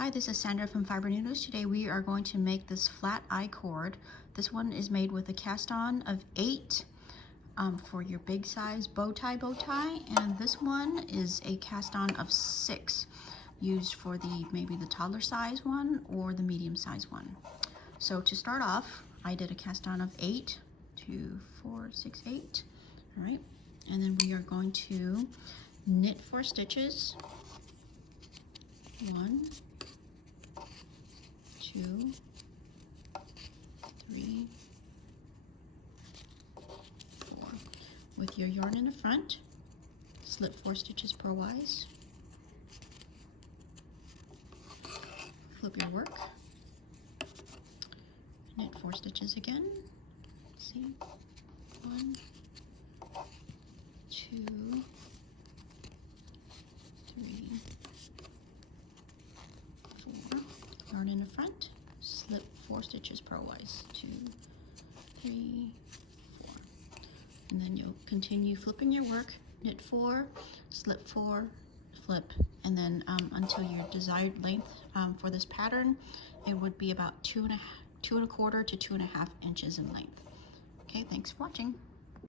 Hi, this is Sandra from Fiber Noodles. Today we are going to make this flat ICord. This one is made with a cast-on of 8 for your big size bow tie, and this one is a cast-on of 6 used for maybe the toddler size one or the medium size one. So to start off, I did a cast-on of 8, 2, 4, 6, 8. All right, and then we are going to knit 4 stitches. 1, 2, 3, 4. With your yarn in the front, slip 4 stitches purlwise, flip your work, knit 4 stitches again. See, 1, 2, 3, 4. Yarn in the front, slip 4 stitches purlwise, 2, 3, 4. And then you'll continue flipping your work, knit 4, slip 4, flip, and then until your desired length for this pattern, it would be about 2 1/4 to 2.5 inches in length. Okay, thanks for watching.